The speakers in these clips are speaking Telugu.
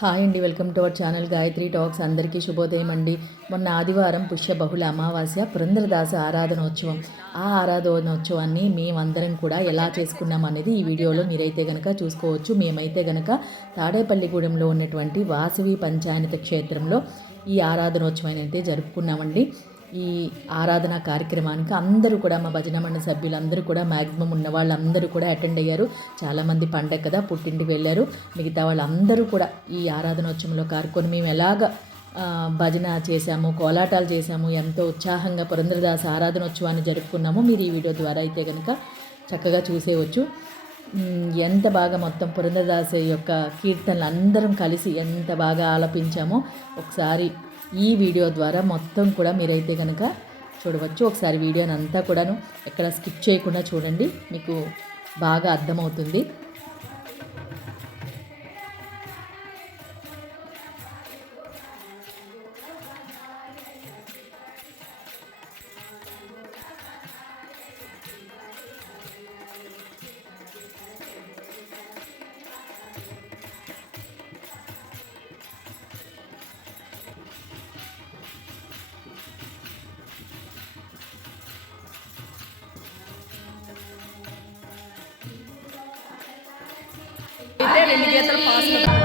హాయ్ అండి, welcome to our channel Gayatri talks. అందరికీ శుభోదయం అండి. మొన్న ఆదివారం పుష్య బహుళ అమావాస్య పురంధరదాస ఆరాధనోత్సవం. ఆ ఆరాధనోత్సవాన్ని మేమందరం కూడా ఎలా చేసుకున్నాం అనేది ఈ వీడియోలో మీరైతే గనక చూసుకోవచ్చు. మేమైతే గనక తాడేపల్లిగూడెంలో ఉన్నటువంటి వాసవి పంచాయత క్షేత్రంలో ఈ ఆరాధనోత్సవాన్ని అయితే జరుపుకున్నామండి. ఈ ఆరాధన కార్యక్రమానికి అందరూ కూడా మా భజన మండలి సభ్యులందరూ కూడా మ్యాక్సిమం ఉన్న వాళ్ళందరూ కూడా అటెండ్ అయ్యారు. చాలామంది పండగ కదా పుట్టింటికి వెళ్ళారు. మిగతా వాళ్ళందరూ కూడా ఈ ఆరాధనోత్సవంలో కారుకొని మేము ఎలాగ భజన చేశాము, కోలాటాలు చేశాము, ఎంతో ఉత్సాహంగా పురంధరదాస ఆరాధనోత్సవాన్ని జరుపుకున్నాము. మీరు ఈ వీడియో ద్వారా అయితే కనుక చక్కగా చూసేయవచ్చు. ఎంత బాగా మొత్తం పురంధరదాస యొక్క కీర్తనలు అందరం కలిసి ఎంత బాగా ఆలపించామో ఒకసారి ఈ వీడియో ద్వారా మొత్తం కూడా మీరైతే కనుక చూడవచ్చు. ఒకసారి వీడియోని అంతా కూడాను ఎక్కడ స్కిప్ చేయకుండా చూడండి, మీకు బాగా అర్థమవుతుంది. అయితే 2 గీతలు పాస్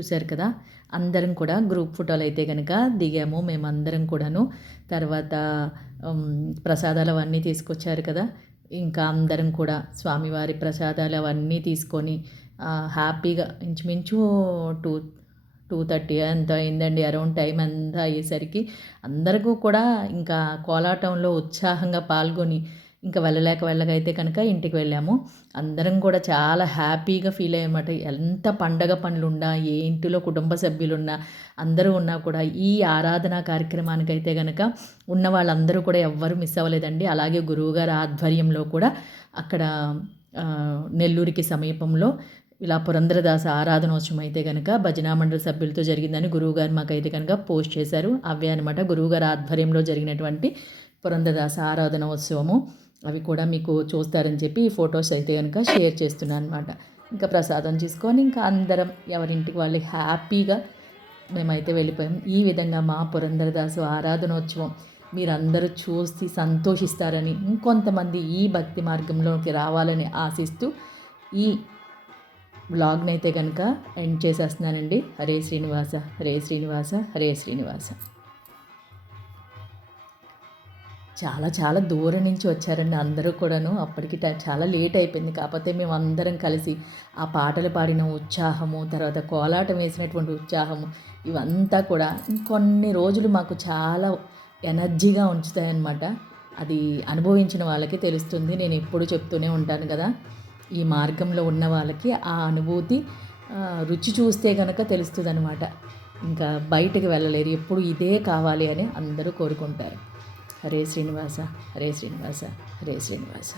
చూశారు కదా, అందరం కూడా గ్రూప్ ఫోటోలు అయితే కనుక దిగాము మేమందరం కూడాను. తర్వాత ప్రసాదాలు అవన్నీ తీసుకొచ్చారు కదా, ఇంకా అందరం కూడా స్వామివారి ప్రసాదాలు అవన్నీ తీసుకొని హ్యాపీగా ఇంచుమించు 2:30 ఎంత అయిందండి. అరౌండ్ టైం అంతా అయ్యేసరికి అందరికీ కూడా ఇంకా కోలాటంలో ఉత్సాహంగా పాల్గొని ఇంకా వెళ్ళకైతే కనుక ఇంటికి వెళ్ళాము. అందరం కూడా చాలా హ్యాపీగా ఫీల్ అయ్యామన్నమాట. ఎంత పండగ పనులున్నా, ఏ ఇంటిలో కుటుంబ సభ్యులున్నా, అందరూ ఉన్నా కూడా ఈ ఆరాధన కార్యక్రమానికైతే కనుక ఉన్న వాళ్ళందరూ కూడా ఎవ్వరూ మిస్ అవ్వలేదండి. అలాగే గురువుగారి ఆధ్వర్యంలో కూడా అక్కడ నెల్లూరుకి సమీపంలో ఇలా పురంధరదాస ఆరాధనోత్సవం అయితే కనుక భజనా మండలి సభ్యులతో జరిగిందని గురువుగారు మాకైతే కనుక పోస్ట్ చేశారు. అవే అనమాట గురువుగారి ఆధ్వర్యంలో జరిగినటువంటి పురంధరదాస ఆరాధనోత్సవము. అవి కూడా మీకు చూస్తారని చెప్పి ఈ ఫొటోస్ అయితే కనుక షేర్ చేస్తున్నాను అనమాట. ఇంకా ప్రసాదం తీసుకొని ఇంకా అందరం ఎవరింటికి వాళ్ళు హ్యాపీగా మేమైతే వెళ్ళిపోయాం. ఈ విధంగా మా పురంధరదాసు ఆరాధనోత్సవం మీరందరూ చూసి సంతోషిస్తారని, ఇంకొంతమంది ఈ భక్తి మార్గంలోకి రావాలని ఆశిస్తూ ఈ వ్లాగ్ని అయితే కనుక ఎండ్ చేసేస్తున్నానండి. హరే శ్రీనివాస, హరే శ్రీనివాస, హరే శ్రీనివాస. చాలా దూరం నుంచి వచ్చారండి అందరూ కూడాను. అప్పటికి చాలా లేట్ అయిపోయింది. కాకపోతే మేము అందరం కలిసి ఆ పాటలు పాడిన ఉత్సాహము, తర్వాత కోలాటం వేసినటువంటి ఉత్సాహము, ఇవంతా కూడా ఇంకొన్ని రోజులు మాకు చాలా ఎనర్జీగా ఉంచుతాయన్నమాట. అది అనుభవించిన వాళ్ళకి తెలుస్తుంది. నేను ఎప్పుడు చెప్తూనే ఉంటాను కదా, ఈ మార్గంలో ఉన్న వాళ్ళకి ఆ అనుభూతి రుచి చూస్తే కనుక తెలుస్తుంది అనమాట. ఇంకా బయటకు వెళ్ళలేరు, ఎప్పుడు ఇదే కావాలి అని అందరూ కోరుకుంటారు. హరే శ్రీనివాస, హరే శ్రీనివాస, హరే శ్రీనివాస.